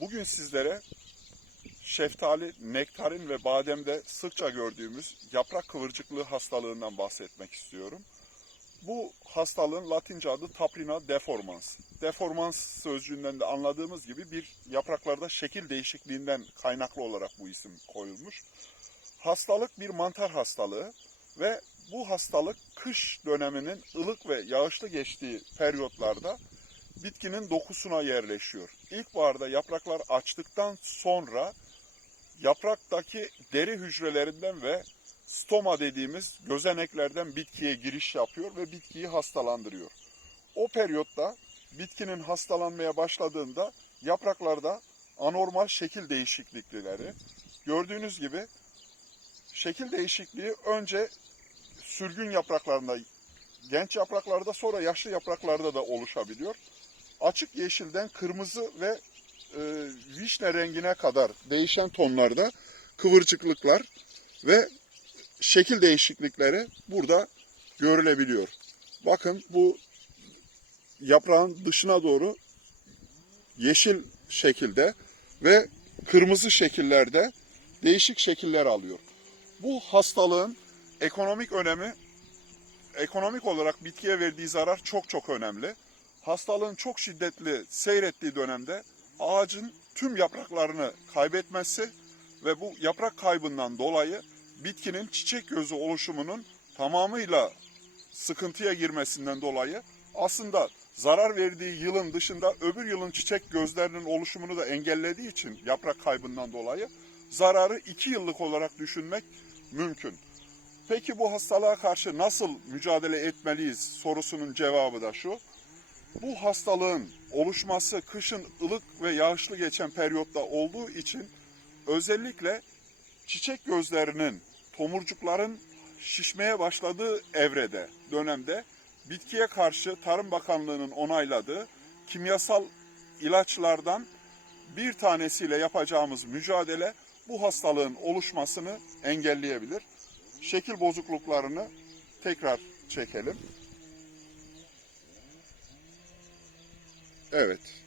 Bugün sizlere şeftali, nektarin ve bademde sıkça gördüğümüz yaprak kıvırcıklığı hastalığından bahsetmek istiyorum. Bu hastalığın latince adı Taprina deformans. Deformans sözcüğünden de anladığımız gibi bir yapraklarda şekil değişikliğinden kaynaklı olarak bu isim koyulmuş. Hastalık bir mantar hastalığı ve bu hastalık kış döneminin ılık ve yağışlı geçtiği periyotlarda bitkinin dokusuna yerleşiyor. İlkbaharda yapraklar açtıktan sonra yapraktaki deri hücrelerinden ve stoma dediğimiz gözeneklerden bitkiye giriş yapıyor ve bitkiyi hastalandırıyor. O periyotta bitkinin hastalanmaya başladığında yapraklarda anormal şekil değişiklikleri gördüğünüz gibi şekil değişikliği önce sürgün yapraklarında, genç yapraklarda sonra yaşlı yapraklarda da oluşabiliyor. Açık yeşilden kırmızı ve e, vişne rengine kadar değişen tonlarda kıvırcıklıklar ve şekil değişiklikleri burada görülebiliyor. Bakın bu yaprağın dışına doğru yeşil şekilde ve kırmızı şekillerde değişik şekiller alıyor. Bu hastalığın ekonomik önemi, ekonomik olarak bitkiye verdiği zarar çok çok önemli. Hastalığın çok şiddetli seyrettiği dönemde ağacın tüm yapraklarını kaybetmesi ve bu yaprak kaybından dolayı bitkinin çiçek gözü oluşumunun tamamıyla sıkıntıya girmesinden dolayı aslında zarar verdiği yılın dışında öbür yılın çiçek gözlerinin oluşumunu da engellediği için yaprak kaybından dolayı zararı iki yıllık olarak düşünmek mümkün. Peki bu hastalığa karşı nasıl mücadele etmeliyiz sorusunun cevabı da şu. Bu hastalığın oluşması kışın ılık ve yağışlı geçen periyotta olduğu için özellikle çiçek gözlerinin, tomurcukların şişmeye başladığı evrede, dönemde bitkiye karşı Tarım Bakanlığı'nın onayladığı kimyasal ilaçlardan bir tanesiyle yapacağımız mücadele bu hastalığın oluşmasını engelleyebilir. Şekil bozukluklarını tekrar çekelim. Evet.